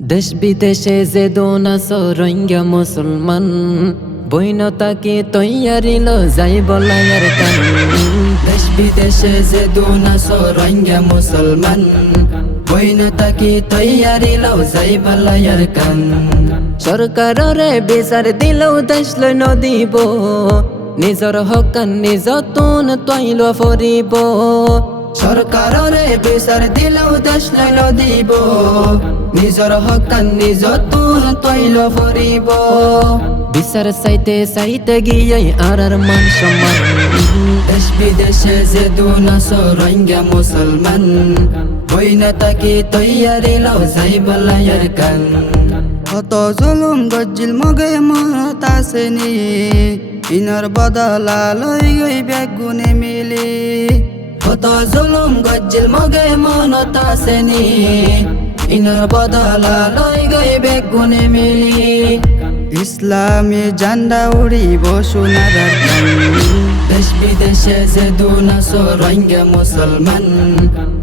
দেশ বিদেশে যে দোনাস রোহিঙ্গা মুসলমান বৈনতাকে তৈয়ারিল যাই বলায়ার কান। দেশ বিদেশে যে দোনাস রোহিঙ্গা মুসলমান বৈনতাকে তৈয়ারিল যাই বলায়ার কান। সরকাররে বিচার দিলেও দেশ লই নদিব, নিজর হকান নিজ তুন তৈল ফরিব। সরকাররে বিচার দিলেও দেশ লই নদিব, নিজর হকান নিজ তুন তৈল ফরিব। বিচার চাইতে চাইতে গিয়ে আর মান সম্মান। দেশ বিদেশে যে দুনাস রোহিঙ্গা মুসলমান বৈনতাকে তৈয়ারিল যাই বলায়ার কান। কত জুলুম গজ্জিল মগে মনত আসেনি, ইনর বদলা লই গই বেগুনে মিলি। কত জুলুম গজ্জিল মগে মনত আসেনি, ইনর বদলা লই গই বেগুনে মিলি। ইসলামী জান্ডা উড়িব সোনার কান। দেশ বিদেশে যে দুনাস রোহিঙ্গা মুসলমান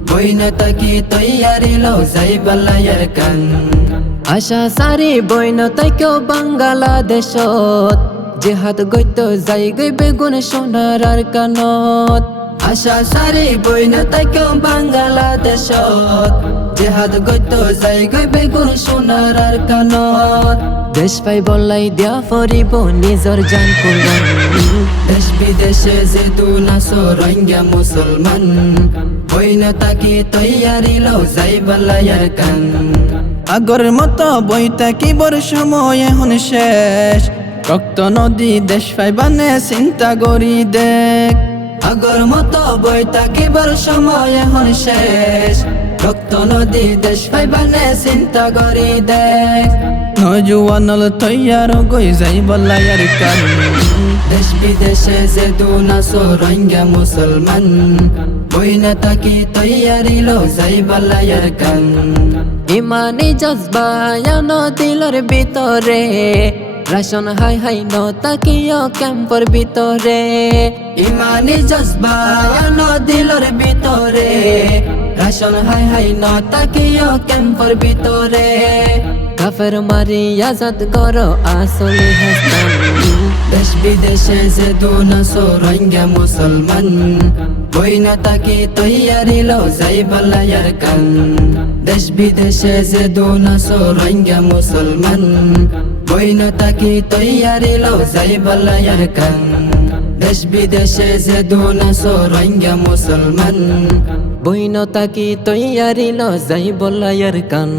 বৈনতাকে তৈয়ারিল যাই বলায়ার কান। আশা সারি বৈনতাকেও বাংলাদেশত জেহাদ গইত যাই গই বেগুন সোনার কানত। আশা সারি বৈনতাকেও বাংলাদেশত জেহাদ গইত যাই গই বেগুন সোনার কানত। দেশ পাই বলাই দিয়া ফরিব নিজর জান কুরবান। দেশ বিদেশে যে দুনাস রোহিঙ্গা মুসলমান বৈনতাকে তৈয়ারিল যাই বলায়ার কান। আগর মতো বইতা কিবর সময় এখন শেষ, রক্ত নদী দেশ পাইবানে চিন্তা করি দেখ। আগর মতো বইতা কিবার সময় এখন শেষ, রক্ত নদী দেশ পাইবানে চিন্তা করি দেখ। নজুয়ানল তৈয়ার গই যাই বলায়ার কান। দেশ বিদেশে যে দুনাস রোহিঙ্গা মুসলমান বৈনতাকে তৈয়ারিল যাই বলায়ার কান। ইমানি জজবায়ান দিলর ভিতরে, রাশন হাই হাই নতাকিয় ক্যাম্পর ভিতরে। ইমানি জজবায়ান দিলর ভিতরে, রাশন হাই হাই নতাকিয় ক্যাম্পর ভিতরে। কাফের মারি আজাদ করো আসলে হাসান। দেশ বিদেশে যে দুনাস রোহিঙ্গা মুসলমান বৈনতাকে তৈয়ারিল যাই বলায়ার কান। দেশ বিদেশে যে দুনাস রোহিঙ্গা মুসলমান বৈনতাকে তৈয়ারিল যাই বলায়ার কান। দেশ বিদেশে যে দুনাস রোহিঙ্গা মুসলমান বৈনতাকে তৈয়ারিল যাই বলায়ার কান।